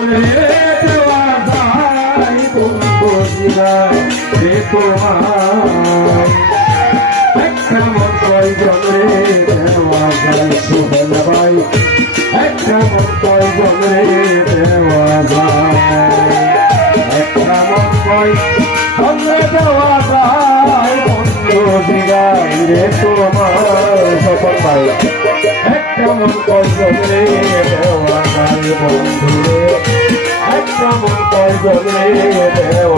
দেওয়া যায় বন্ধু জিগাই রে তোমার একটা মন কয়জন রে দেওয়া যায় সোহেল ভাই একটা মন কয়জন রে দেওয়া যায় একটা মন কয়জন রে দেওয়া যায় বন্ধু জিগাই রে তোমার সফল ভাই একটা মন কয়জন রে দেওয়া যায় বন্ধু রে একটা মন কয়জন রে দেওয়া